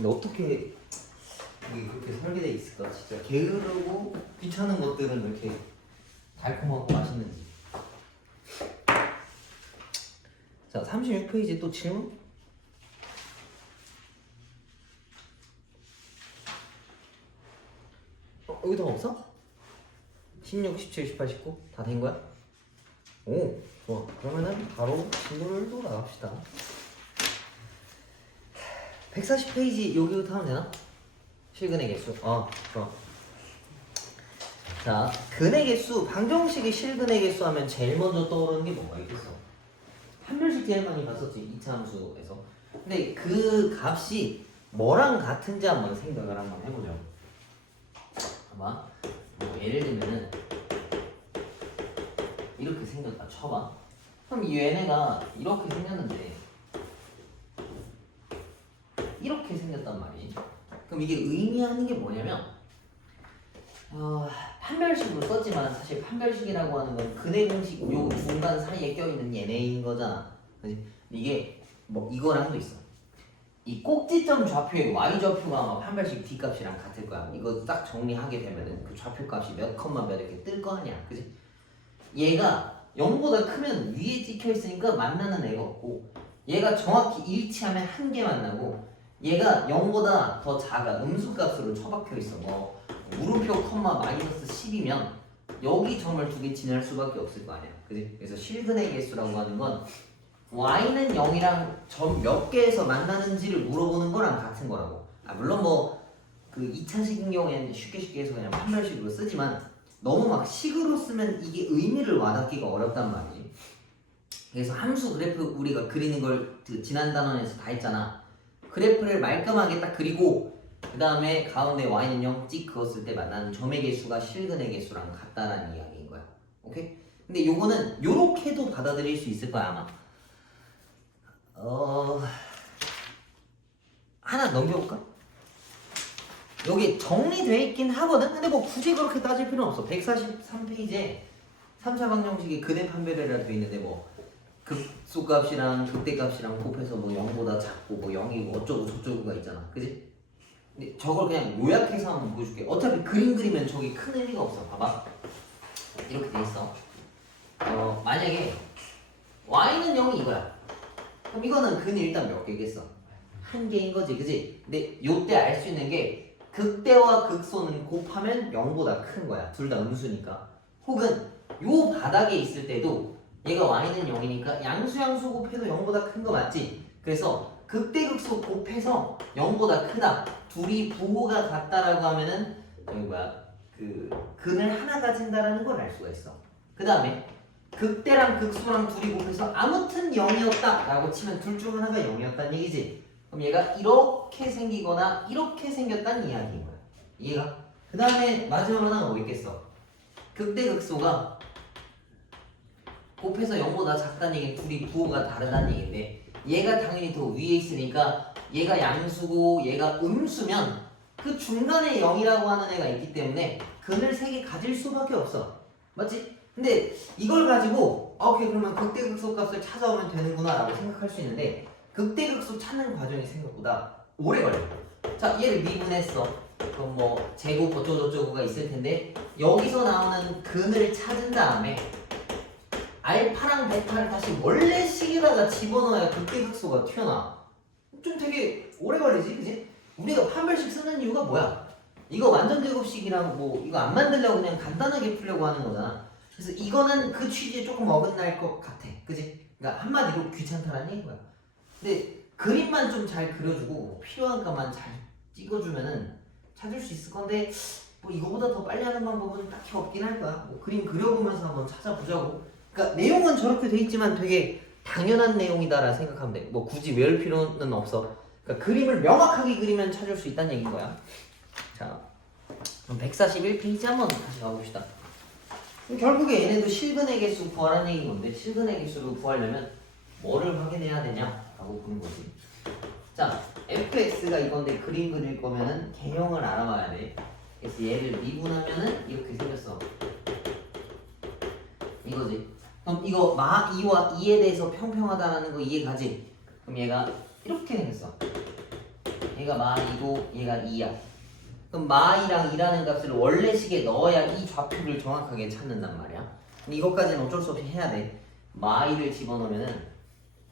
근데 어떻게 이게 그렇게 설계되어 있을까? 진짜 게으르고 귀찮은 것들은 왜 이렇게 달콤하고 맛있는지. 자, 36페이지 또 질문? 여기 더 없어? 16, 17, 18, 19? 다 된 거야? 오, 좋아. 그러면은 바로 질문으로 나갑시다. 140페이지 여기부터 하면 되나? 실근의 개수. 좋아. 자, 근의 개수, 방정식의 실근의 개수 하면 제일 먼저 떠오르는 게 뭐가 있겠어? 판별식 제일 많이 봤었지, 2차 함수에서. 근데 그 값이 뭐랑 같은지 한번 생각을 한번 해보죠. 봐봐. 뭐 예를 들면은 이렇게 생겼다 쳐봐. 그럼 얘네가 이렇게 생겼는데 이렇게 생겼단 말이지. 그럼 이게 의미하는 게 뭐냐면 판별식으로 썼지만 사실 판별식이라고 하는 건 근의 공식 요 중간 사이에 껴있는 얘네인 거잖아. 그치? 이게 뭐 이거랑도 있어. 이 꼭지점 좌표의 y좌표가 아마 판별식 d값이랑 같을 거야. 이거 딱 정리하게 되면은 그 좌표 값이 몇 컴마 몇 이렇게 뜰 거 아니야. 그지? 얘가 0보다 크면 위에 찍혀 있으니까 만나는 애가 없고, 얘가 정확히 일치하면 한 개 만나고, 얘가 0보다 더 작아 음수값으로 처박혀 있어. 뭐 물음표 컴마 마이너스 10이면 여기 점을 두 개 지날 수밖에 없을 거 아니야. 그지? 그래서 실근의 개수라고 하는 건 y는 0이랑 점 몇 개에서 만나는지를 물어보는 거랑 같은 거라고. 물론 뭐 그 2차식인 경우에는 쉽게 해서 그냥 판별식으로 쓰지만 너무 막 식으로 쓰면 이게 의미를 와닿기가 어렵단 말이지. 그래서 함수 그래프 우리가 그리는 걸 그 지난 단원에서 다 했잖아. 그래프를 말끔하게 딱 그리고 그 다음에 가운데 y는 0 찍 그었을 때 만나는 점의 개수가 실근의 개수랑 같다라는 이야기인 거야. 오케이? 근데 요거는 요렇게도 받아들일 수 있을 거야 아마. 하나 넘겨볼까? 여기 정리되어 있긴 하거든? 근데 뭐 굳이 그렇게 따질 필요는 없어. 143페이지에 3차 방정식이 근의 판별이라 되어 있는데 뭐 극소값이랑 극대값이랑 곱해서 뭐 0보다 작고 뭐 0이고 어쩌고 저쩌고가 있잖아. 그지? 근데 저걸 그냥 요약해서 한번 보여줄게. 어차피 그림 그리면 저기 큰 의미가 없어. 봐봐. 이렇게 돼 있어. 만약에 y는 0이 이거야. 그럼 이거는 근이 일단 몇 개겠어? 한 개인 거지, 그지? 근데 요때 알 수 있는 게 극대와 극소는 곱하면 0보다 큰 거야. 둘 다 음수니까. 혹은 요 바닥에 있을 때도 얘가 y는 0이니까 양수 곱해도 0보다 큰 거 맞지? 그래서 극대 극소 곱해서 0보다 크다. 둘이 부호가 같다라고 하면은 여기 그 근을 하나 가진다라는 걸 알 수가 있어. 그 다음에 극대랑 극소랑 둘이 곱해서 아무튼 0이었다 라고 치면 둘 중 하나가 0이었다는 얘기지. 그럼 얘가 이렇게 생기거나 이렇게 생겼다는 이야기인 거야. 이해가? 그 다음에 마지막 하나가 뭐 있겠어? 극대 극소가 곱해서 0보다 작다는 얘기는 둘이 부호가 다르다는 얘기인데, 얘가 당연히 더 위에 있으니까 얘가 양수고 얘가 음수면 그 중간에 0이라고 하는 애가 있기 때문에 근을 3개 가질 수밖에 없어. 맞지? 근데 이걸 가지고 오케이 그러면 극대극소 값을 찾아오면 되는구나 라고 생각할 수 있는데, 극대극소 찾는 과정이 생각보다 오래 걸려. 자, 얘를 미분했어. 그럼 뭐 제곱 어쩌고저쩌고가 있을 텐데 여기서 나오는 근을 찾은 다음에 알파랑 베타를 다시 원래 식에다가 집어넣어야 극대극소가 튀어나와. 좀 되게 오래 걸리지, 그지? 우리가 판별식 쓰는 이유가 뭐야? 이거 완전 제곱식이랑 뭐 이거 안 만들려고 그냥 간단하게 풀려고 하는 거잖아. 그래서 이거는 그 취지에 조금 어긋날 것 같아, 그지? 그러니까 한마디로 귀찮다라는 얘기인 거야. 근데 그림만 좀 잘 그려주고 필요한 것만 잘 찍어주면은 찾을 수 있을 건데 뭐 이거보다 더 빨리 하는 방법은 딱히 없긴 할 거야. 뭐 그림 그려보면서 한번 찾아보자고. 그러니까 내용은 저렇게 돼 있지만 되게 당연한 내용이다라 생각하면 돼. 뭐 굳이 외울 필요는 없어. 그러니까 그림을 명확하게 그리면 찾을 수 있다는 얘기인 거야. 자, 그럼 141페이지 한번 다시 가봅시다. 결국에 얘네도 실근의 개수 구하라는 얘기인 건데, 실근의 개수를 구하려면 뭐를 확인해야 되냐라고 보는 거지. 자, fx가 이건데 그림 그릴 거면은 개형을 알아봐야 돼. 그래서 얘를 미분하면은 이렇게 생겼어. 이거지. 그럼 이거 마 2와 2에 대해서 평평하다라는 거 이해 가지? 그럼 얘가 이렇게 생겼어. 얘가 마이고 얘가 2야. 그럼 마이랑 2라는 값을 원래식에 넣어야 이 좌표를 정확하게 찾는단 말이야. 근데 이것까지는 어쩔 수 없이 해야 돼. 마이를 집어넣으면은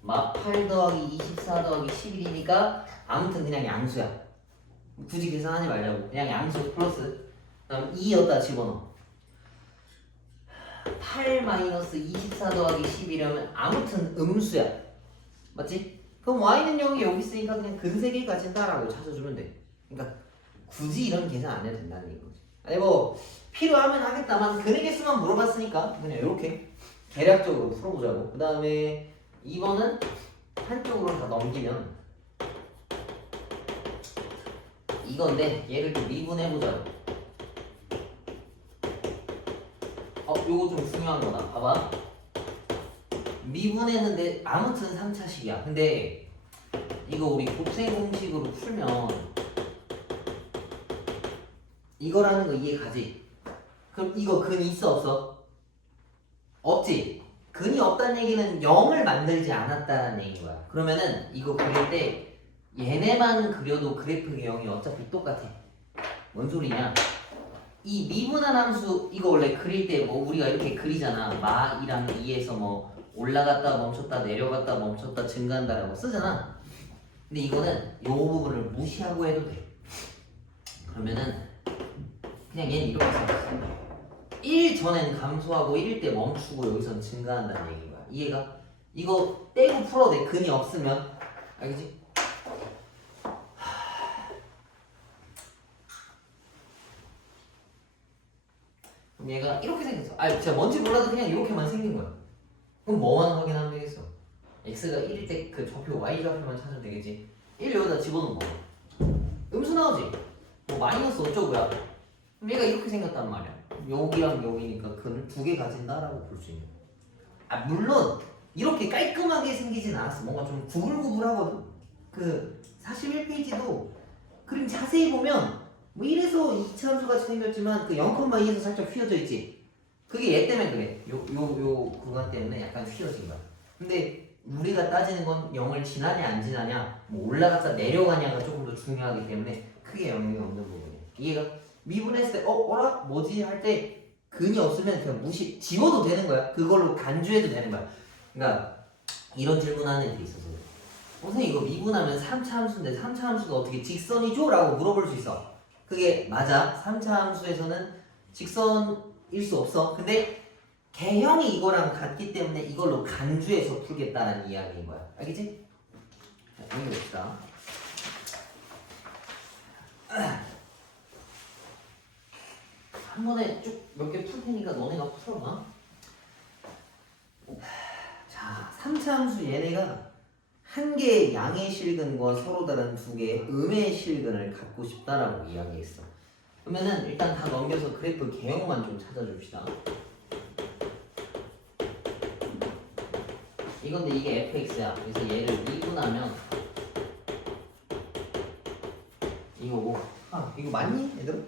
마 8 더하기 24 더하기 11이니까 아무튼 그냥 양수야. 굳이 계산하지 말자고. 그냥 양수 플러스 그다음 2여기다 집어넣어. 8 마이너스 24 더하기 11이라면 아무튼 음수야. 맞지? 그럼 y는 0이 여기 있으니까 그냥 근세개 가진다라고 찾아주면 돼. 그러니까 굳이 이런 계산 안 해도 된다는 거지. 아니 뭐 필요하면 하겠다만 근의 개수만 물어봤으니까 그냥 이렇게 계략적으로 풀어보자고. 그 다음에 2번은 한쪽으로 다 넘기면 이건데 얘를 좀 미분해보자고. 요거 좀 중요한 거다. 봐봐. 미분했는데 아무튼 3차식이야. 근데 이거 우리 곱셈 공식으로 풀면 이거라는 거 이해가지? 그럼 이거 근 있어 없어? 없지? 근이 없다는 얘기는 0을 만들지 않았다는 얘기인 거야. 그러면은 이거 그릴 때 얘네만 그려도 그래프 유형이 어차피 똑같아. 뭔 소리냐? 이 미분한 함수 이거 원래 그릴 때 뭐 우리가 이렇게 그리잖아. 마이랑 2에서 뭐 올라갔다 멈췄다 내려갔다 멈췄다 증가한다라고 쓰잖아. 근데 이거는 요 부분을 무시하고 해도 돼. 그러면은 그냥 얘는 이렇게 생겼어. 1 전엔 감소하고 1일 때 멈추고 여기선 증가한다는 얘기인 거야. 이해가? 이거 떼고 풀어도 돼. 근이 없으면. 알겠지? 그럼 얘가 이렇게 생겼어. 진짜 뭔지 몰라도 그냥 이렇게만 생긴 거야. 그럼 뭐만 확인하면 되겠어? x가 1일 때 그 좌표 y 좌표만 찾으면 되겠지. 1 여기다 집어넣은 거. 음수 나오지? 뭐 마이너스 어쩌고야. 그럼 얘가 이렇게 생겼단 말이야. 여기랑 여기니까 근을 두 개 가진다라고 볼 수 있는 거야. 물론 이렇게 깔끔하게 생기진 않았어. 뭔가 좀 구불구불하거든. 그 41페이지도 그림 자세히 보면 뭐 1에서 2차 함수같이 생겼지만 그 0,2에서 살짝 휘어져 있지. 그게 얘 때문에 그래. 요 구간 때문에 약간 휘어진 거야. 근데 우리가 따지는 건 0을 지나냐 안 지나냐 뭐 올라갔다 내려가냐가 조금 더 중요하기 때문에 크게 영향이 없는 부분이야. 이해가? 미분했을 때 어라? 뭐지? 할 때 근이 없으면 그냥 무시 지워도 되는 거야. 그걸로 간주해도 되는 거야. 그러니까 이런 질문하는 애들이 있어서 선생님 이거 미분하면 3차 함수인데 3차 함수가 어떻게 직선이죠? 라고 물어볼 수 있어. 그게 맞아. 3차 함수에서는 직선일 수 없어. 근데 개형이 이거랑 같기 때문에 이걸로 간주해서 풀겠다는 이야기인 거야. 알겠지? 자, 여기 봅시다. 한 번에 쭉 몇 개 풀 테니까 너네가 풀어봐. 자, 3차 함수 얘네가 한 개의 양의 실근과 서로 다른 두 개의 음의 실근을 갖고 싶다라고 이야기했어. 그러면은 일단 다 넘겨서 그래프 개형만 좀 찾아줍시다. 이건데 이게 fx야. 그래서 얘를 미분하면 이거고. 이거 맞니? 얘들아?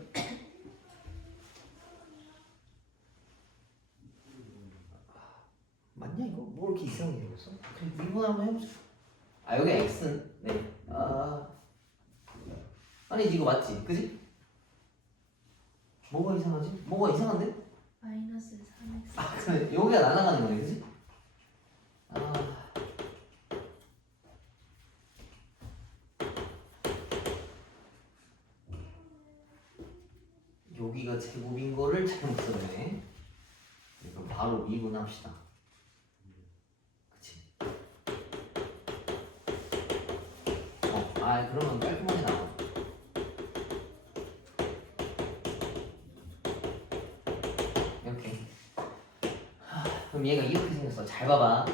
맞냐 이거? 뭐 이렇게 이상하게 생겼어? 그래 미분 한번 해보자. 여기 x는 네. 아니 이거 맞지? 그지? 뭐가 이상하지? 뭐가 이상한데? 마이너스 3x. 그래 여기가 날아가는 거네, 그지? 여기가 제곱인 거를 잘못 썼네. 그럼 바로 미분합시다. 그치? 그러면 깔끔하게 나와. 이렇게. 그럼 얘가 이렇게 생겼어. 잘 봐봐.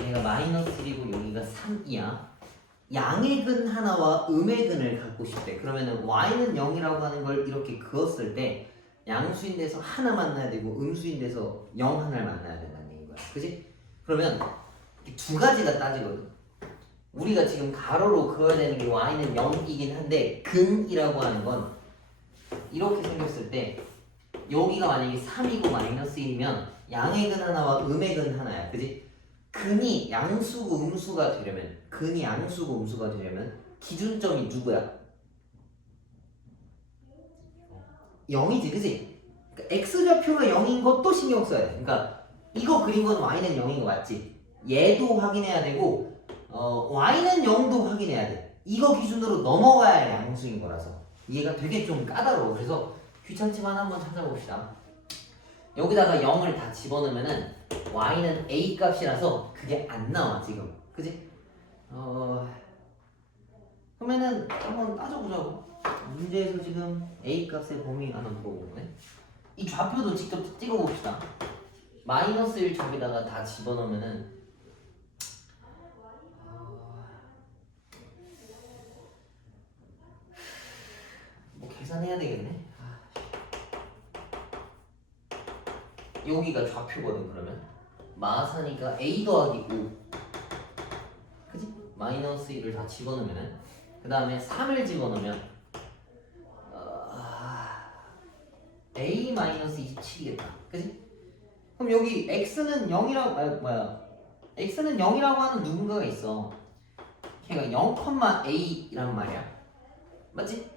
얘가 마이너스 1이고 여기가 3이야. 양의 근 하나와 음의 근을 갖고 싶대. 그러면은 y는 0이라고 하는 걸 이렇게 그었을 때 양수인 데서 하나 만나야 되고 음수인 데서 0 하나를 만나야 된다는 얘기인 거야. 그지? 그러면 두 가지가 따지거든. 우리가 지금 가로로 그어야 되는 게 y는 0이긴 한데 근이라고 하는 건 이렇게 생겼을 때 여기가 만약에 3이고 마이너스 1이면 양의 근 하나와 음의 근 하나야. 그지? 근이 양수고 음수가 되려면 근이 양수고 음수가 되려면 기준점이 누구야? 0이지, 그지? 그러니까 x좌표가 0인 것도 신경 써야 돼. 그러니까 이거 그린 건 y는 0인 거 맞지? 얘도 확인해야 되고 y는 0도 확인해야 돼. 이거 기준으로 넘어가야 양수인 거라서 얘가 되게 좀 까다로워. 그래서 귀찮지만 한번 찾아봅시다. 여기다가 0을 다 집어넣으면은 y는 a 값이라서 그게 안 나와 지금, 그지? 그러면은 한번 따져보자고. 문제에서 지금 a 값의 범위 하나 물어보네. 이 좌표도 직접 찍어봅시다. 마이너스 1 저기다가 다 집어넣으면은 뭐 계산해야 되겠네. 여기가 좌표거든. 그러면 마사니까 a 더하기 5, 그지? 마이너스 1을 다 집어넣으면은 그 다음에 3을 집어넣으면 a 마이너스 27이겠다, 그지? 그럼 여기 x는 0이라고 x는 0이라고 하는 누군가가 있어. 걔가 0,a란 말이야, 맞지?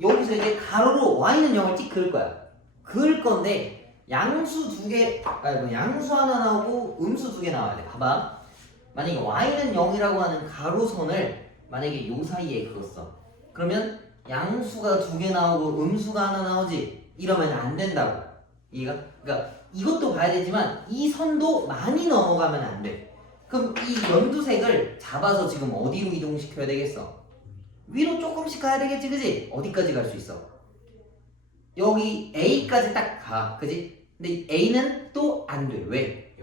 여기서 이제 가로로 y는 0을 찍 그을 거야. 그을 건데 양수 두 개, 양수 하나 나오고 음수 두 개 나와야 돼. 봐봐. 만약에 y는 0이라고 하는 가로선을 만약에 요 사이에 그었어. 그러면 양수가 두 개 나오고 음수가 하나 나오지? 이러면 안 된다고. 이해가? 그러니까 이것도 봐야 되지만 이 선도 많이 넘어가면 안 돼. 그럼 이 연두색을 잡아서 지금 어디로 이동시켜야 되겠어? 위로 조금씩 가야 되겠지, 그지? 어디까지 갈 수 있어? 여기 A까지 딱 가, 그지? 근데 A는 또 안 돼. 왜?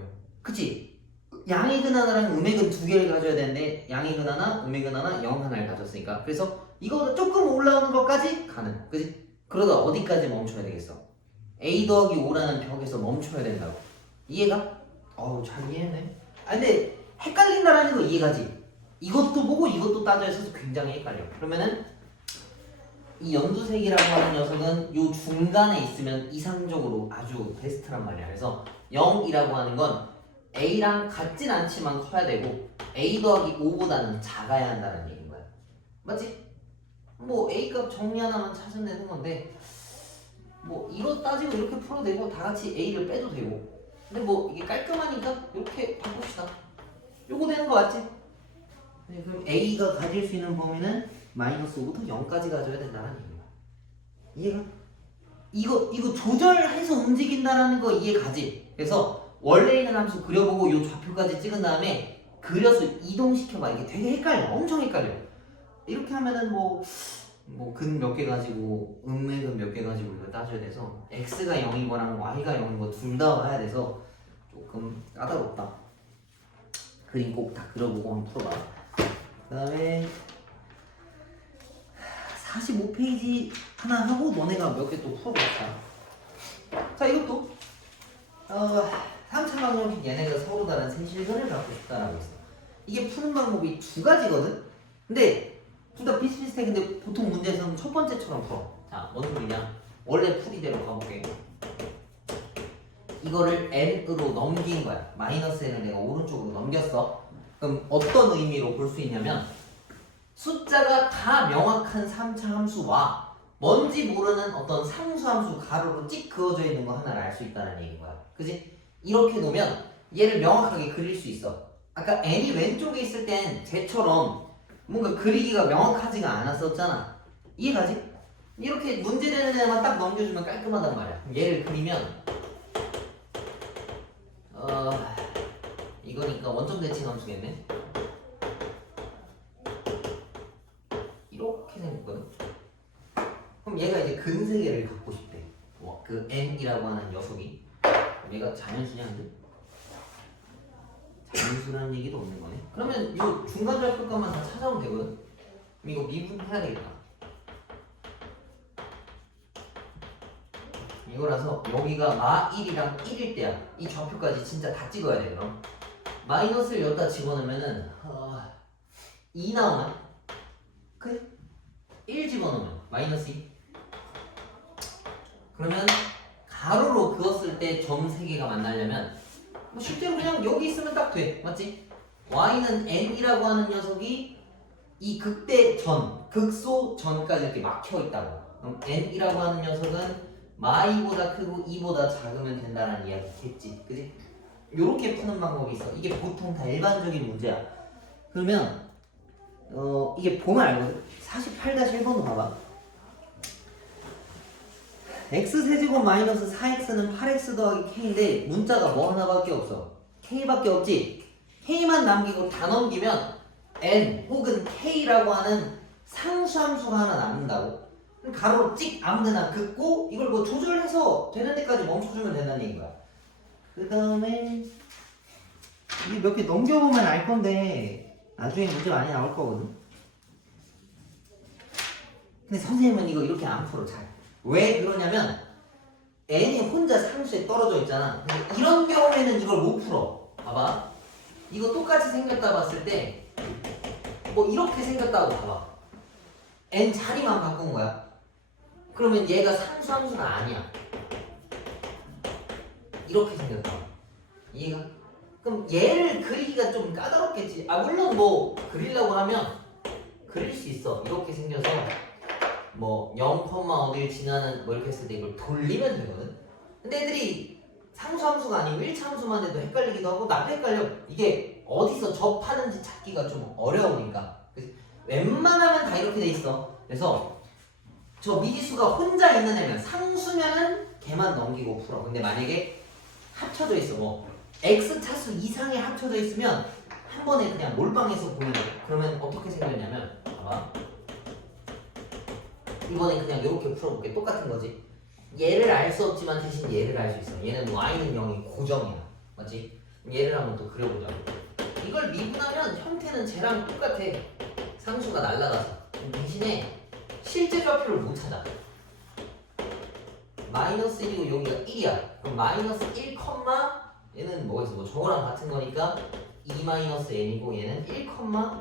그치? 양익은 하나랑 음액은 두 개를 가져야 되는데 양익은 하나, 음액은 하나, 0 하나를 가졌으니까. 그래서 이거 조금 올라오는 것까지 가는, 그지? 그러다 어디까지 멈춰야 되겠어? A 더하기 5라는 벽에서 멈춰야 된다고. 이해가? 어우, 잘 이해했네. 아, 근데 헷갈린다라는 거 이해가지? 이것도 보고 이것도 따져야 해서 굉장히 헷갈려. 그러면은 이 연두색이라고 하는 녀석은 요 중간에 있으면 이상적으로 아주 베스트란 말이야. 그래서 0이라고 하는 건 A랑 같진 않지만 커야 되고 A 더하기 5보다는 작아야 한다는 얘기인 거야. 맞지? 뭐 A 값 정리 하나만 찾으면 되는 건데 뭐 이거 따지고 이렇게 풀어도 되고 다 같이 A를 빼도 되고, 근데 뭐 이게 깔끔하니까 이렇게 바꿉시다. 요거 되는 거 맞지? 네, 그럼 A가 가질 수 있는 범위는 마이너스 5부터 0까지 가져야 된다는 얘기야. 이해가? 이거 조절해서 움직인다라는 거 이해가지? 그래서 원래 있는 함수 그려보고 요 좌표까지 찍은 다음에 그려서 이동시켜봐. 이게 되게 헷갈려. 엄청 헷갈려. 이렇게 하면은 뭐 근 몇 개 가지고 음액은 몇 개 가지고 이거 따져야 돼서 x가 0인 거랑 y가 0인 거 둘 다 와야 돼서 조금 까다롭다. 그림 꼭 다 그려보고 한번 풀어봐. 그 다음에 45페이지 하나 하고 너네가 몇 개 또 풀어봅시다. 자, 이것도 3차 방정식 얘네가 서로 다른 세 실근을 갖고 싶다라고 했어. 이게 푸는 방법이 두 가지거든? 근데 둘 다 비슷비슷해. 근데 보통 문제에서는 첫 번째처럼 풀어. 자, 뭔 소리냐? 원래 풀이대로 가볼게. 이거를 n으로 넘긴 거야. 마이너스 n을 내가 오른쪽으로 넘겼어. 그럼 어떤 의미로 볼 수 있냐면 숫자가 다 명확한 3차 함수와 뭔지 모르는 어떤 상수함수 가로로 찍 그어져 있는 거 하나를 알 수 있다는 얘기인 거야. 그지? 이렇게 놓으면 얘를 명확하게 그릴 수 있어. 아까 n이 왼쪽에 있을 땐 쟤처럼 뭔가 그리기가 명확하지가 않았었잖아. 이해가지? 이렇게 문제되는 애만 딱 넘겨주면 깔끔하단 말이야. 얘를 그리면 이거니까 원점 대칭 함수겠네. 이렇게 생겼거든. 그럼 얘가 이제 근세계를 갖고 싶대. 그 n이라고 하는 녀석이. 얘가 자연수냐는데? 자연수라는 얘기도 없는 거네. 그러면 이 중간 좌표값만 다 찾아오면 되거든. 그럼 이거 미분해야 되겠다. 이거라서 여기가 마1이랑 1일 때야. 이 좌표까지 진짜 다 찍어야 돼. 그럼 마이너스를 여기다 집어넣으면은 2 나오나? 그래? 1 집어넣으면 마이너스 2. 그러면 가로로 그었을 때 점 3개가 만나려면 실제로 그냥 여기 있으면 딱 돼. 맞지? y는 n이라고 하는 녀석이 이 극대 전, 극소 전까지 이렇게 막혀 있다고. 그럼 n이라고 하는 녀석은 마이보다 크고 2보다 작으면 된다는 이야기겠지, 그지? 요렇게 푸는 방법이 있어. 이게 보통 다 일반적인 문제야. 그러면 이게 보면 알거든. 48-1번도 봐봐. x세제곱 마이너스 4x는 8x 더하기 k인데 문자가 뭐 하나밖에 없어. k밖에 없지. k만 남기고 다 넘기면 n 혹은 k라고 하는 상수함수가 하나 남는다고. 그럼 가로로 찍 아무데나 긋고 이걸 뭐 조절해서 되는 데까지 멈춰주면 된다는 얘기인 거야. 그 다음에 이게 몇 개 넘겨보면 알 건데 나중에 문제 많이 나올 거거든. 근데 선생님은 이거 이렇게 안 풀어 잘. 왜 그러냐면 n이 혼자 상수에 떨어져 있잖아. 근데 이런 경우에는 이걸 못 풀어. 봐봐. 이거 똑같이 생겼다 봤을 때 뭐 이렇게 생겼다고 봐봐. n 자리만 바꾼 거야. 그러면 얘가 상수함수가 아니야. 이렇게 생겼다. 이해가? 그럼 얘를 그리기가 좀 까다롭겠지. 물론 뭐 그리려고 하면 그릴 수 있어. 이렇게 생겨서 뭐 0, 어딜 지나는 뭐 이렇게 했을 때 이걸 돌리면 되거든. 근데 애들이 상수함수가 아니고 1차함수만 해도 헷갈리기도 하고 나도 헷갈려. 이게 어디서 접하는지 찾기가 좀 어려우니까. 그래서 웬만하면 다 이렇게 돼 있어. 그래서 저 미지수가 혼자 있는 애면 상수면은 걔만 넘기고 풀어. 근데 만약에 합쳐져 있어. 뭐 x 차수 이상이 합쳐져 있으면 한 번에 그냥 몰빵해서 보면 돼. 그러면 어떻게 생겼냐면 봐봐. 이번엔 그냥 이렇게 풀어볼게. 똑같은 거지. 얘를 알 수 없지만 대신 얘를 알 수 있어. 얘는 y는 0이 고정이야. 맞지? 얘를 한번 또 그려보자. 이걸 미분하면 형태는 쟤랑 똑같아. 상수가 날라가서. 대신에 실제 좌표를 못 찾아. 마이너스 1이고 여기가 1이야. 그럼 마이너스 1, 얘는 뭐가 있어? 뭐 저거랑 같은 거니까 2 마이너스 n이고 얘는 1,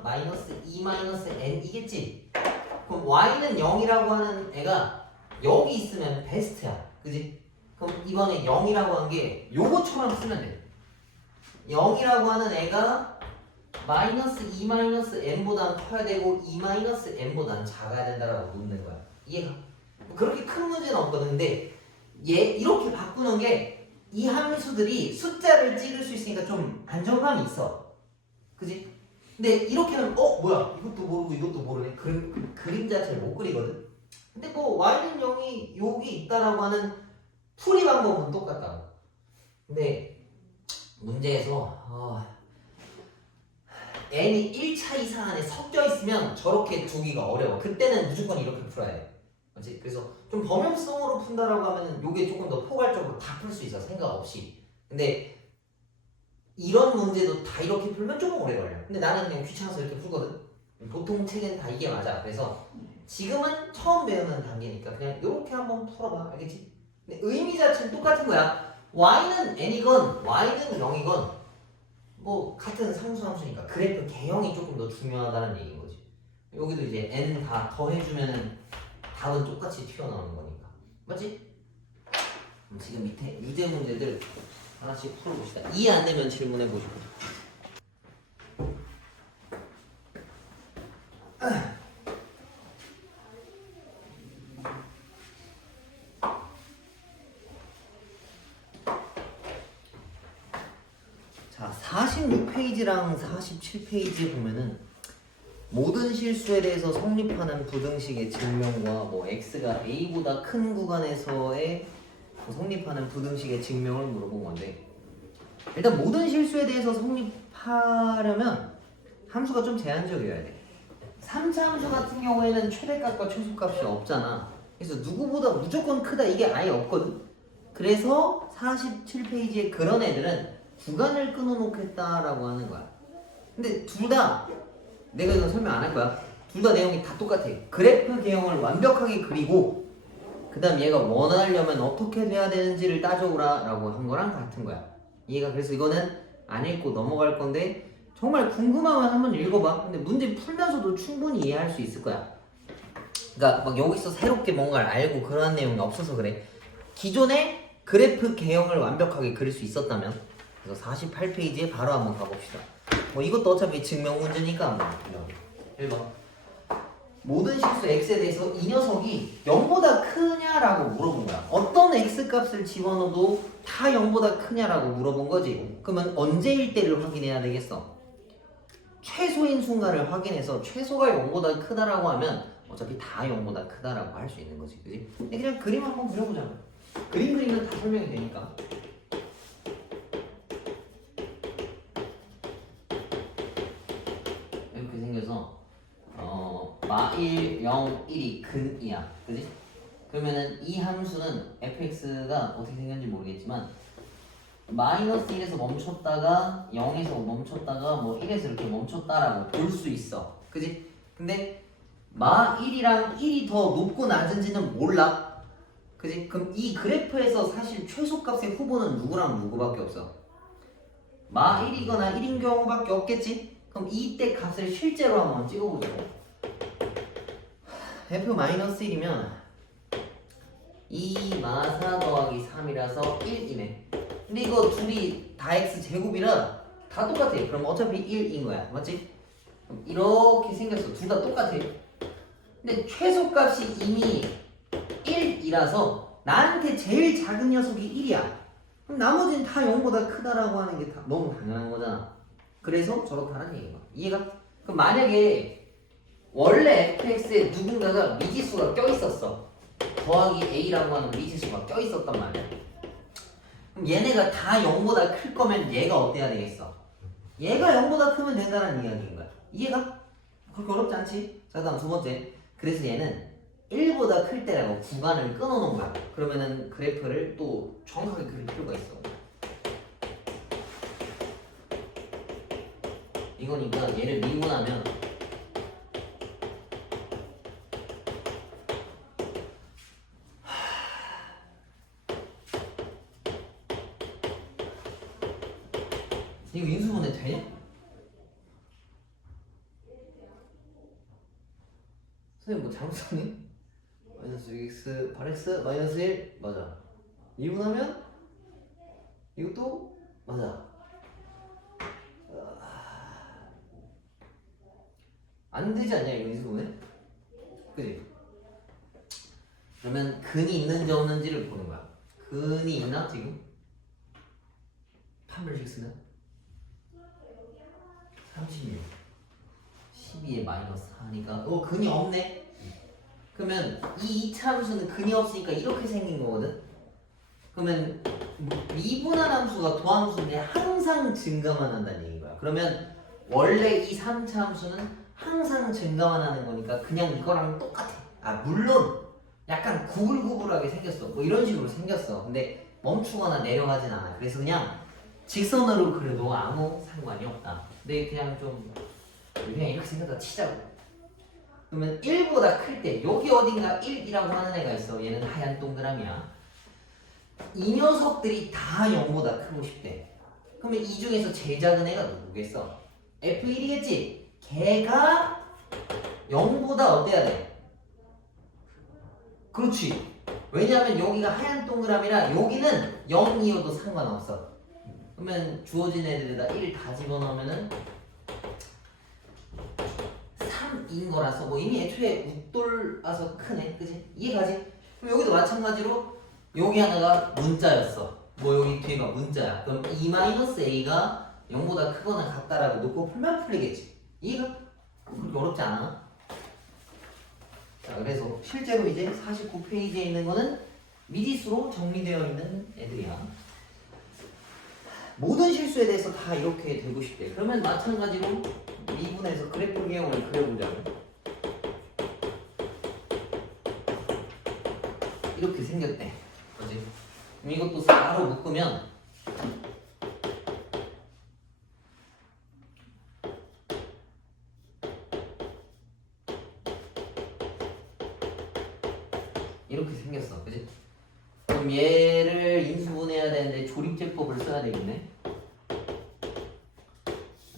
마이너스 2 마이너스 n이겠지? 그럼 y는 0이라고 하는 애가 여기 있으면 베스트야. 그지? 그럼 이번에 0이라고 한 게 요거처럼 쓰면 돼. 0이라고 하는 애가 마이너스 2 마이너스 n보단 커야 되고 2 마이너스 n보단 작아야 된다라고 놓는 거야. 이해가? 그렇게 큰 문제는 없거든. 근데 얘 이렇게 바꾸는 게 이 함수들이 숫자를 찍을 수 있으니까 좀 안정감이 있어. 그지? 근데 이렇게 하면 뭐야 이것도 모르고 이것도 모르네. 그림 자체를 못 그리거든. 근데 뭐 y는 0이 여기 있다라고 하는 풀이 방법은 똑같다고. 근데 문제에서 n이 1차 이상 안에 섞여 있으면 저렇게 두기가 어려워. 그때는 무조건 이렇게 풀어야 돼. 맞지? 그래서 좀 범용성으로 푼다라고 하면은 요게 조금 더 포괄적으로 다 풀 수 있어. 생각 없이. 근데 이런 문제도 다 이렇게 풀면 조금 오래 걸려. 근데 나는 그냥 귀찮아서 이렇게 풀거든. 보통 책은 다 이게 맞아. 그래서 지금은 처음 배우는 단계니까 그냥 이렇게 한번 풀어봐. 알겠지? 근데 의미 자체는 똑같은 거야. y는 n이건 y는 0이건 뭐 같은 상수함수니까 그래프 개형이 조금 더 중요하다는 얘기인 거지. 여기도 이제 n 다 더해주면은 답은 똑같이 튀어나오는 거니까. 맞지? 그럼 지금 밑에 유제 문제들 하나씩 풀어봅시다. 이해 안 되면 질문해보시고. 자, 46페이지랑 47페이지에 보면은 모든 실수에 대해서 성립하는 부등식의 증명과 뭐 x가 a보다 큰 구간에서의 성립하는 부등식의 증명을 물어본 건데, 일단 모든 실수에 대해서 성립하려면 함수가 좀 제한적이어야 돼. 3차 함수 같은 경우에는 최대값과 최소값이 없잖아. 그래서 누구보다 무조건 크다 이게 아예 없거든. 그래서 47페이지에 그런 애들은 구간을 끊어놓겠다라고 하는 거야. 근데 둘 다 내가 이건 설명 안 할 거야. 둘 다 내용이 다 똑같아. 그래프 개형을 완벽하게 그리고 그 다음 얘가 원하려면 어떻게 돼야 되는지를 따져오라 라고 한 거랑 같은 거야. 얘가 그래서 이거는 안 읽고 넘어갈 건데 정말 궁금하면 한번 읽어봐. 근데 문제 풀면서도 충분히 이해할 수 있을 거야. 그러니까 막 여기서 새롭게 뭔가를 알고 그런 내용이 없어서 그래. 기존에 그래프 개형을 완벽하게 그릴 수 있었다면. 그래서 48페이지에 바로 한번 가봅시다. 뭐 이것도 어차피 증명 문제니까 뭐 1번 모든 실수 x에 대해서 이 녀석이 0보다 크냐라고 물어본 거야. 어떤 x값을 집어넣어도 다 0보다 크냐라고 물어본 거지. 그러면 언제일 때를 확인해야 되겠어? 최소인 순간을 확인해서 최소가 0보다 크다라고 하면 어차피 다 0보다 크다라고 할 수 있는 거지. 그지? 그냥 그림 한번 그려보자. 그림 그리면 다 설명이 되니까. 이렇게 생겨서 마 1, 0, 1이 근이야. 그지? 그러면은 이 함수는 fx가 어떻게 생겼는지 모르겠지만 마이너스 1에서 멈췄다가 0에서 멈췄다가 뭐 1에서 이렇게 멈췄다라고 볼 수 있어. 그지? 근데 마 1이랑 1이 더 높고 낮은지는 몰라. 그지? 그럼 이 그래프에서 사실 최소값의 후보는 누구랑 누구밖에 없어. 마 1이거나 1인 경우밖에 없겠지? 그럼 이때 값을 실제로 한번 찍어보자고. f-1이면 2 마 4 더하기 3이라서 1이네. 근데 이거 둘이 다 x 제곱이라 다 똑같아. 그럼 어차피 1인 거야. 맞지? 그럼 이렇게 생겼어. 둘 다 똑같아. 근데 최소값이 이미 1이라서 나한테 제일 작은 녀석이 1이야. 그럼 나머지는 다 0보다 크다라고 하는 게 너무 당연한 거잖아. 그래서 저렇다는 얘기야. 이해가? 그럼 만약에 원래 fx에 누군가가 미지수가 껴있었어. 더하기 a라고 하는 미지수가 껴있었단 말이야. 그럼 얘네가 다 0보다 클 거면 얘가 어때야 되겠어? 얘가 0보다 크면 된다는 이야기인 거야. 이해가? 그렇게 어렵지 않지? 자, 다음 두 번째. 그래서 얘는 1보다 클 때라고 구간을 끊어놓은 거야. 그러면은 그래프를 또 정확하게 그릴 필요가 있어. 이거니까 얘를 밀고 나면 이거 인수분해 되냐? 선생님 뭐 잘못 썼니? 마이너스 6x 8x 마이너스 1 맞아. 이분하면 이것도 맞아. 안 되지 않냐 이거 인수분해? 그지? 그러면 근이 있는지 없는지를 보는 거야. 근이 있나 지금? 판별 식스는 36 12에 마이너스 4니까 근이 없네. 그러면 이 이차함수는 근이 없으니까 이렇게 생긴 거거든. 그러면 미분한 함수가 도함수인데 항상 증가만 한다는 얘기인 거야. 그러면 원래 이 3차 함수는 항상 증가만 하는 거니까 그냥 이거랑 똑같아. 물론 약간 구불구불하게 생겼어. 뭐 이런 식으로 생겼어. 근데 멈추거나 내려가진 않아. 그래서 그냥 직선으로 그려도 아무 상관이 없다. 근데 그냥 이렇게 생각다 치자고. 그러면 1보다 클 때 여기 어딘가 1이라고 하는 애가 있어. 얘는 하얀 동그라미야. 이 녀석들이 다 0보다 크고 싶대. 그러면 이 중에서 제일 작은 애가 누구겠어? F1이겠지? 걔가 0보다 어때야 돼? 그렇지. 왜냐하면 여기가 하얀 동그라미라 여기는 0이어도 상관없어. 그러면 주어진 애들에다 1 다 집어넣으면은 3인 거라서 뭐 이미 애초에 웃돌아서 크네. 그지? 이해가지? 그럼 여기도 마찬가지로 여기 하나가 문자였어. 뭐 여기 뒤에가 문자야. 그럼 2-a가 0보다 크거나 같다라고 놓고 풀면 풀리겠지. 이해가? 그렇게 어렵지 않아? 자, 그래서 실제로 이제 49페이지에 있는 거는 미지수로 정리되어 있는 애들이야. 모든 실수에 대해서 다 이렇게 되고 싶대. 그러면 마찬가지로 미분에서 그래프 개형을 그려보자고. 이렇게 생겼대. 그지? 그럼 이것도 4로 묶으면 이렇게 생겼어. 그지? 그럼 얘를 인수분해해야 되는데 조립제법을 써야 되겠네.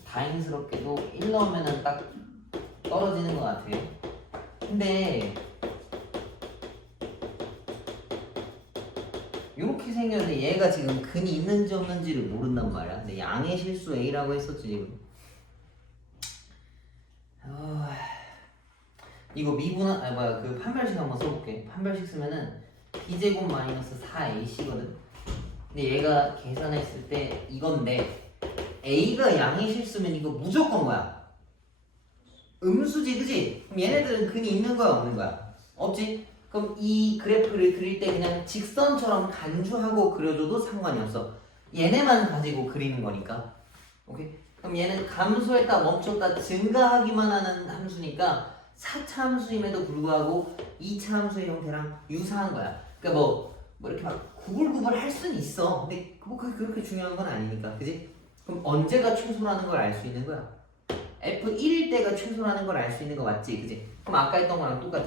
다행스럽게도 1 넣으면은 딱 떨어지는 것 같아. 근데 이렇게 생겼는데 얘가 지금 근이 있는지 없는지를 모른단 말이야. 근데 양의 실수 A라고 했었지 지금. 이거 미분한 아니 뭐야 그 판별식 한번 써볼게. 판별식 쓰면은 b제곱 마이너스 4ac거든. 근데 얘가 계산했을 때 이건데 a가 양의 실수면 이거 무조건 뭐야? 음수지, 그지? 그럼 얘네들은 근이 있는 거야, 없는 거야? 없지? 그럼 이 그래프를 그릴 때 그냥 직선처럼 간주하고 그려줘도 상관이 없어. 얘네만 가지고 그리는 거니까. 오케이? 그럼 얘는 감소했다 멈췄다 증가하기만 하는 함수니까 4차 함수임에도 불구하고 2차 함수의 형태랑 유사한 거야. 그러니까 뭐 이렇게 막 구불구불 할 수는 있어. 근데 뭐 그렇게 중요한 건 아니니까, 그지? 그럼 언제가 최소라는 걸 알 수 있는 거야? F1일 때가 최소라는 걸 알 수 있는 거 맞지? 그지? 그럼 아까 했던 거랑 똑같아.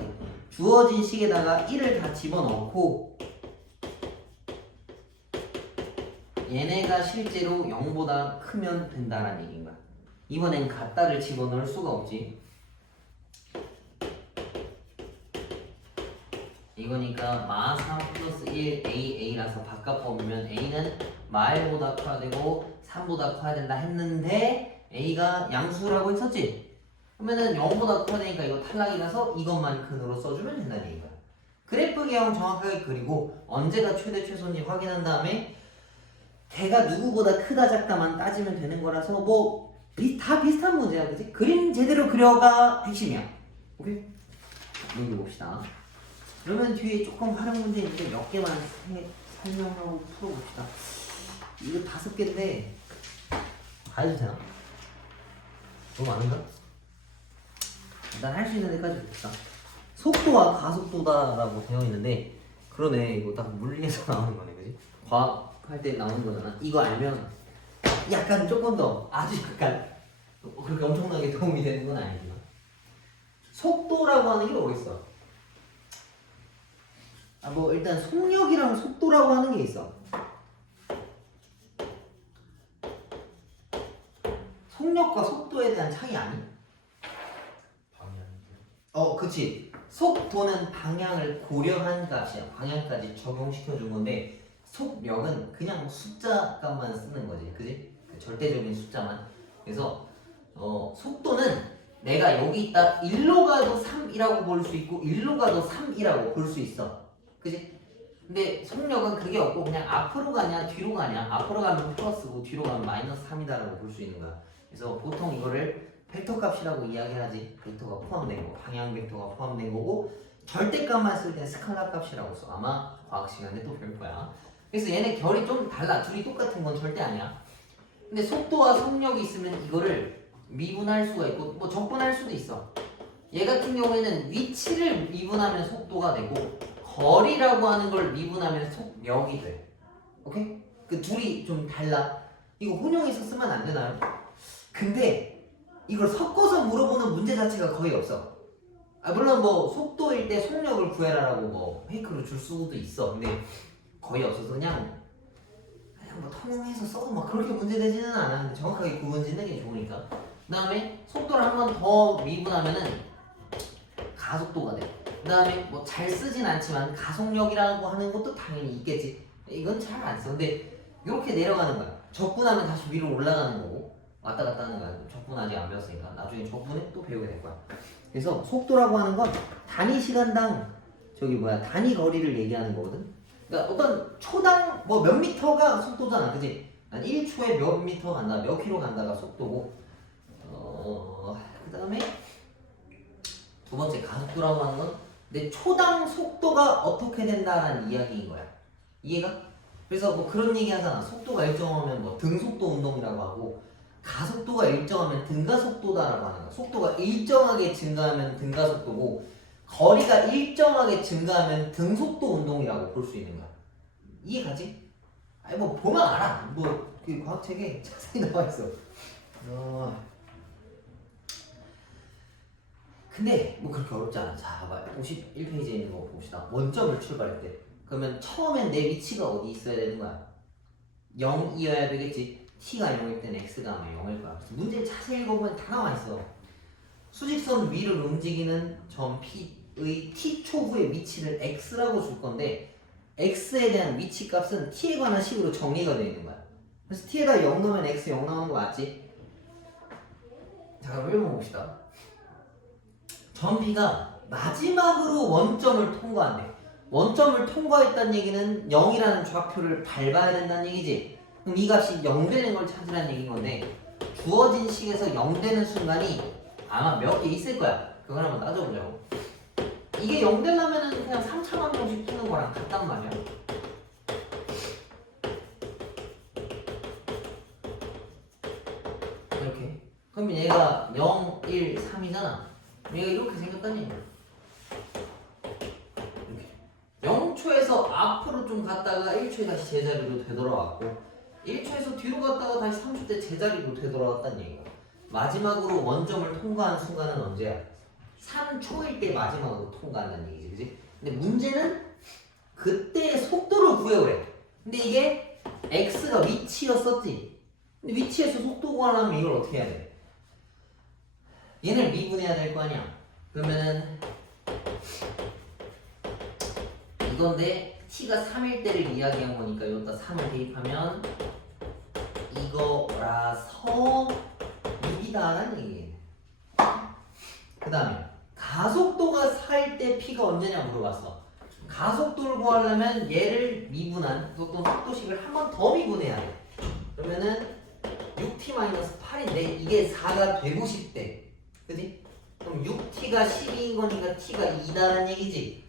주어진 식에다가 1을 다 집어넣고 얘네가 실제로 0보다 크면 된다라는 얘기인 거야. 이번엔 같다를 집어넣을 수가 없지. 이거니까 마 3 플러스 1 A라서 바깥 범위면 A는 마 1보다 커야 되고 3보다 커야 된다 했는데 A가 양수라고 했었지? 그러면은 0보다 커야 되니까 이거 탈락이라서 이것만 근으로 써주면 된다는 얘기야. 그래프 개형 정확하게 그리고 언제가 최대 최소인지 확인한 다음에 걔가 누구보다 크다 작다만 따지면 되는 거라서 뭐 다 비슷한 문제야, 그치? 그림 제대로 그려가 핵심이야. 오케이? 여기 봅시다. 그러면 뒤에 조금 활용 문제 있는데 몇 개만 설명하고 풀어봅시다. 이거 5개인데 다 해도 되나? 너무 많은가? 일단 할 수 있는 데까지 봅시다. 속도와 가속도다라고 되어 있는데 그러네, 이거 딱 물리에서 나오는 거네, 그지? 과학할 때 나오는 거잖아. 이거 알면 약간 조금 더 아주 약간 그렇게 엄청나게 도움이 되는 건 아니지만 속도라고 하는 게 어딨어? 뭐 일단 속력이랑 속도라고 하는 게 있어. 속력과 속도에 대한 차이 아니? 그치. 속도는 방향을 고려한 값이야. 방향까지 적용시켜 준 건데 속력은 그냥 숫자 값만 쓰는 거지, 그지? 그 절대적인 숫자만. 그래서 속도는 내가 여기 있다 1로 가도 3이라고 볼 수 있고 1로 가도 3이라고 볼 수 있어. 그지? 근데 속력은 그게 없고 그냥 앞으로 가냐 뒤로 가냐, 앞으로 가면 플러스고 뒤로 가면 마이너스 3이다라고 볼 수 있는 거야. 그래서 보통 이거를 벡터 값이라고 이야기하지. 벡터가 포함된 거, 방향 벡터가 포함된 거고 절대값만 쓸 때 스칼라 값이라고 써. 아마 과학 시간에 또 배울 거야. 그래서 얘네 결이 좀 달라. 둘이 똑같은 건 절대 아니야. 근데 속도와 속력이 있으면 이거를 미분할 수가 있고 뭐 적분할 수도 있어. 얘 같은 경우에는 위치를 미분하면 속도가 되고 거리라고 하는 걸 미분하면 속력이 돼. 오케이? 그 둘이 좀 달라. 이거 혼용해서 쓰면 안 되나요? 근데 이걸 섞어서 물어보는 문제 자체가 거의 없어. 물론 뭐 속도일 때 속력을 구해라라고 뭐 페이크로 줄 수도 있어. 근데 거의 없어서 그냥 뭐 통용해서 써도 막 그렇게 문제되지는 않았는데 정확하게 구분 짓는 게 좋으니까. 그 다음에 속도를 한 번 더 미분하면은 가속도가 돼. 그 다음에 뭐 잘 쓰진 않지만 가속력이라고 하는 것도 당연히 있겠지. 이건 잘 안 써. 근데 이렇게 내려가는 거야. 적분하면 다시 위로 올라가는 거고 왔다 갔다 하는 거야. 적분 아직 안 배웠으니까 나중에 적분에 또 배우게 될 거야. 그래서 속도라고 하는 건 단위 시간당 단위 거리를 얘기하는 거거든. 그러니까 어떤 초당 뭐 몇 미터가 속도잖아, 그지? 난 1초에 몇 미터 간다, 몇 킬로 간다가 속도고. 그 다음에 두 번째 가속도라고 하는 건 내 초당 속도가 어떻게 된다라는 이야기인 거야. 이해가? 그래서 뭐 그런 얘기 하잖아. 속도가 일정하면 뭐 등속도 운동이라고 하고 가속도가 일정하면 등가속도다라고 하는 거야. 속도가 일정하게 증가하면 등가속도고 거리가 일정하게 증가하면 등속도 운동이라고 볼 수 있는 거야. 이해가지? 아니 뭐 보면 알아. 뭐 그 과학책에 자세히 나와 있어. 근데 뭐 그렇게 어렵지 않아. 자, 봐봐. 51페이지에 있는 거 봅시다. 원점을 출발할 때. 그러면 처음엔 내 위치가 어디 있어야 되는 거야? 0이어야 되겠지. t가 0일 때는 x가 아마 0일 거야. 그래서 문제 자세히 읽어보면 다 나와 있어. 수직선 위를 움직이는 점 P의 t초 후의 위치를 x라고 줄 건데 x에 대한 위치 값은 t에 관한 식으로 정리가 되어 있는 거야. 그래서 t에다 0 넣으면 x 0 나오는 거 맞지? 자, 그럼 1번 봅시다. 전비가 마지막으로 원점을 통과한대. 원점을 통과했다는 얘기는 0이라는 좌표를 밟아야 된다는 얘기지. 그럼 이 값이 0 되는 걸 찾으라는 얘기인 건데 주어진 식에서 0 되는 순간이 아마 몇 개 있을 거야. 그걸 한번 따져보자고. 이게 0 되려면은 그냥 3차원 공식 푸는 거랑 같단 말이야. 이렇게. 그럼 얘가 0, 1, 3이잖아. 얘가 이렇게 생겼다는 얘기야. 이렇게. 0초에서 앞으로 좀 갔다가 1초에 다시 제자리로 되돌아왔고 1초에서 뒤로 갔다가 다시 3초 때 제자리로 되돌아왔다는 얘기야. 마지막으로 원점을 통과한 순간은 언제야? 3초일 때 마지막으로 통과한다는 얘기지, 그지? 근데 문제는 그때의 속도를 구해오래. 근데 이게 x가 위치였었지. 근데 위치에서 속도 구하려면 이걸 어떻게 해야 돼? 얘를 미분해야 될 거 아니야. 그러면은 이건데 t가 3일 때를 이야기한 거니까 여기다 3을 대입하면 이거라서 6이다라는 얘기예요. 그 다음에 가속도가 4일 때 p가 언제냐 물어봤어. 가속도를 구하려면 얘를 미분한 속도식을 한 번 더 미분해야 돼. 그러면은 6t-8인데 이게 4가 되고 싶대. 그지? 그럼 6t가 12인 거니까 t가 2다라는 얘기지.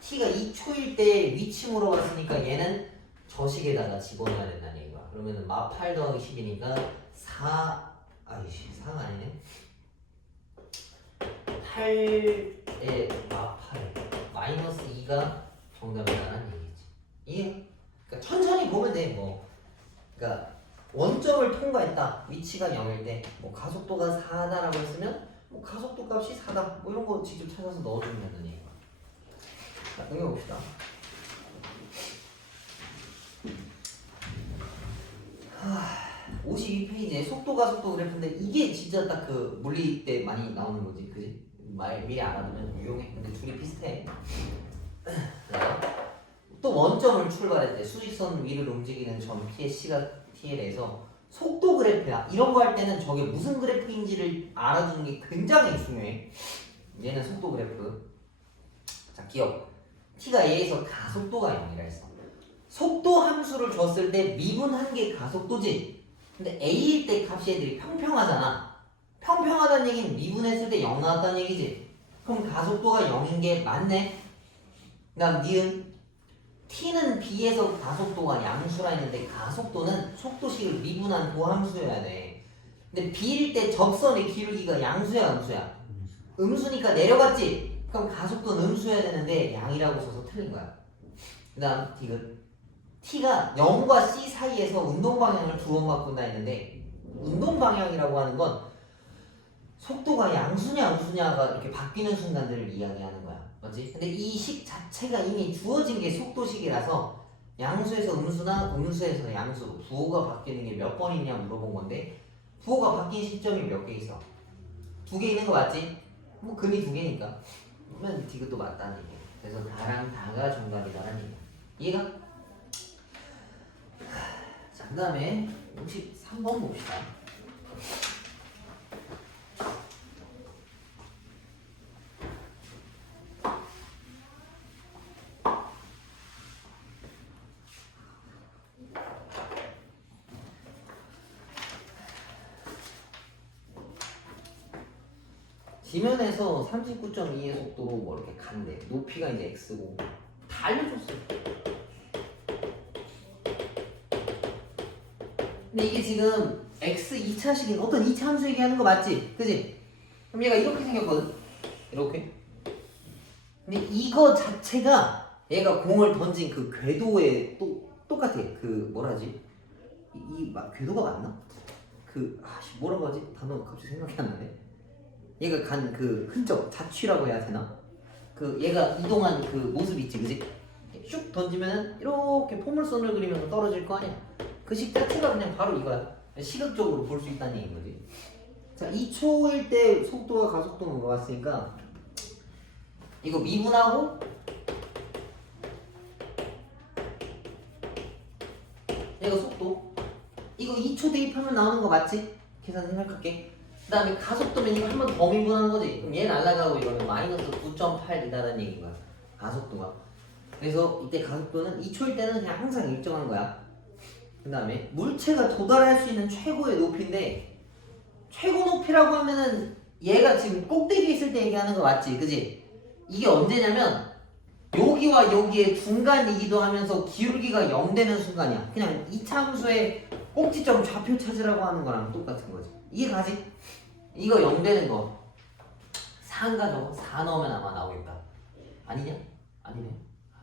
t가 2초일 때 위치 물어봤으니까 얘는 저식에다가 집어넣어야 된다는 얘기야. 그러면은 마8 더하기 10이니까 4가 아니네. 8에 마8 마이너스 2가 정답이라는 얘기지. 이해? 그러니까 천천히 보면 돼. 뭐 그러니까 원점을 통과했다. 위치가 0일 때 뭐 가속도가 4다라고 했으면 뭐 가속도 값이 4다. 뭐 이런 거 직접 찾아서 넣어주면 된다는 얘기야. 자, 넘겨봅시다. 52페이지에 속도 가속도 그래프인데 이게 진짜 딱 그 물리 때 많이 나오는 거지, 그지? 미리 알아두면 유용해. 근데 둘이 비슷해. 또 원점을 출발했대. 수직선 위를 움직이는 점 P의 시각 T에 대해서 속도 그래프야. 이런 거 할 때는 저게 무슨 그래프인지를 알아두는 게 굉장히 중요해. 얘는 속도 그래프. 자, 기억. T가 A에서 가속도가 0이라 했어. 속도 함수를 줬을 때 미분한 게 가속도지. 근데 A일 때 값이 애들이 평평하잖아. 평평하다는 얘기는 미분했을 때 0 나왔다는 얘기지. 그럼 가속도가 0인 게 맞네. 그다음 니은 T는 B에서 가속도가 양수라 했는데 가속도는 속도식을 미분한 도함수여야 돼. 근데 B일 때 접선의 기울기가 양수야 음수야? 음수니까 내려갔지? 그럼 가속도는 음수여야 되는데 양이라고 써서 틀린 거야. 그 다음 디귿 T가 0과 C 사이에서 운동 방향을 두 번 바꾼다 했는데 운동 방향이라고 하는 건 속도가 양수냐 음수냐가 이렇게 바뀌는 순간들을 이야기하는 거야. 맞지? 근데 이 식 자체가 이미 주어진 게 속도식이라서 양수에서 음수나 음수에서 양수로 부호가 바뀌는 게 몇 번 있냐 물어본 건데 부호가 바뀐 시점이 몇 개 있어? 2개 있는 거 맞지? 뭐 근이 2개니까 그러면 디귿도 맞다는 얘기야. 그래서 다랑 다가 정답이다라는 얘기야. 이해가? 자, 그 다음에 53번 봅시다. 지면에서 39.2의 속도로 뭐 이렇게 간대. 높이가 이제 x고 다 알려줬어. 근데 이게 지금 x 2차식인 어떤 2차 함수 얘기하는 거 맞지? 그지? 그럼 얘가 이렇게 생겼거든. 이렇게. 근데 이거 자체가 얘가 공을 던진 그 궤도에 똑같아. 그 뭐라지? 궤도가 맞나? 뭐라고 하지? 단어가 갑자기 생각이 안 나네. 얘가 간 그 흔적, 자취라고 해야 되나? 그 얘가 이동한 그 모습 있지, 그지? 슉 던지면은 이렇게 포물선을 그리면 떨어질 거 아니야? 그 식 자체가 그냥 바로 이거야. 시각적으로 볼 수 있다는 얘기인 거지. 자, 2초일 때 속도와 가속도는 물어봤으니까 이거 미분하고 얘가 속도. 이거 2초 대입하면 나오는 거 맞지? 계산 생각할게. 그 다음에 가속도면 이거 한 번 더 미분한 거지. 그럼 얘 날아가고 이러면 마이너스 9.8이다라는 얘기인 거야. 가속도가. 그래서 이때 가속도는 2초일 때는 그냥 항상 일정한 거야. 그 다음에 물체가 도달할 수 있는 최고의 높이인데 최고 높이라고 하면은 얘가 지금 꼭대기에 있을 때 얘기하는 거 맞지? 그지? 이게 언제냐면 여기와 여기의 중간이기도 하면서 기울기가 0 되는 순간이야. 그냥 이차함수의 꼭지점 좌표 찾으라고 하는 거랑 똑같은 거지. 이게 가지? 이거 0 되는 거 4인가 저거? 4 넣으면 아마 나오겠다. 아니냐? 아니네.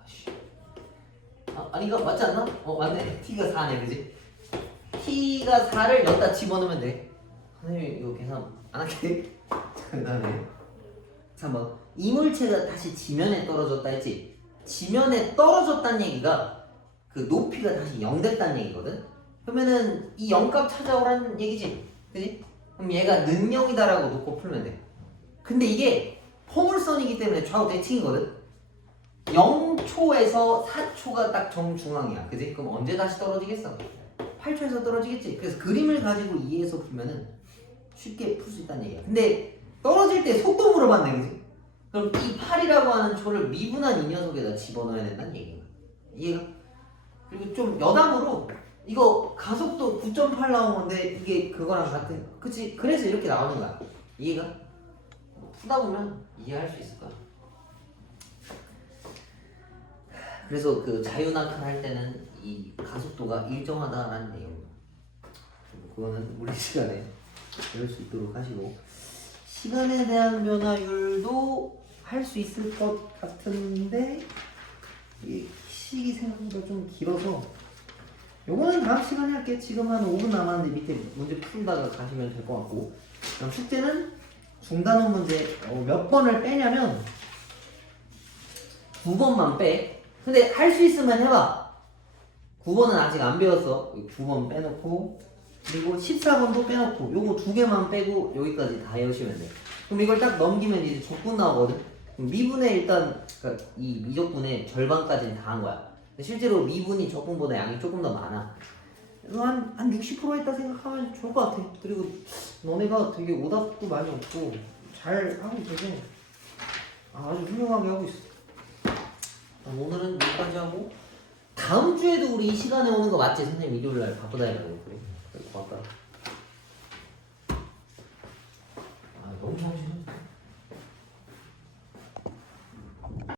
아씨. 아닌가? 맞지 않나? 맞네. t가 4네, 그지? t가 4를 여기다 집어넣으면 돼. 선생님 이거 계산 안 할게. 그 다음에 3번 이물체가 다시 지면에 떨어졌다 했지. 지면에 떨어졌다는 얘기가 그 높이가 다시 0 됐다는 얘기거든. 그러면은 이 0값 찾아오라는 얘기지, 그지? 그럼 얘가 능력이다라고 놓고 풀면 돼. 근데 이게 포물선이기 때문에 좌우 대칭이거든. 0초에서 4초가 딱 정중앙이야, 그지? 그럼 언제 다시 떨어지겠어? 8초에서 떨어지겠지. 그래서 그림을 가지고 이해해서 풀면은 쉽게 풀 수 있다는 얘기야. 근데 떨어질 때 속도 물어봤네, 그지? 그럼 이 8이라고 하는 초를 미분한 이 녀석에다 집어넣어야 된다는 얘기야. 이해가? 그리고 좀 여담으로 이거 가속도 9.8 나온 건데 이게 그거랑 같은, 그치? 그래서 이렇게 나오는 거야. 이해가? 푸다 보면 이해할 수 있을 거야. 그래서 그 자유낙하 할 때는 이 가속도가 일정하다라는 내용입니다. 그거는 우리 시간에 배울 수 있도록 하시고, 시간에 대한 변화율도 할 수 있을 것 같은데 이 시기 생각보다 좀 길어서 요거는 다음 시간에 할게. 지금 한 5분 남았는데 밑에 문제 풀다가 가시면 될 것 같고, 그럼 숙제는 중단원 문제 몇 번을 빼냐면 9번만 빼. 근데 할 수 있으면 해봐. 9번은 아직 안 배웠어. 9번 빼놓고, 그리고 14번도 빼놓고, 요거 두 개만 빼고 여기까지 다 외우시면 돼. 그럼 이걸 딱 넘기면 이제 적분 나오거든. 그럼 미분의 일단 그러니까 이 미적분의 절반까지는 다 한 거야. 근데 실제로 미분이 적분보다 양이 조금 더 많아. 그래서 한 60% 했다 생각하면 좋을 것 같아. 그리고 너네가 되게 오답도 많이 없고 잘 하고 있어서 아주 훌륭하게 하고 있어. 오늘은 여기까지 하고, 다음 주에도 우리 이 시간에 오는 거 맞지? 선생님 일요일날 바쁘다 해가지고. 그래 고맙다. 너무 정신없어.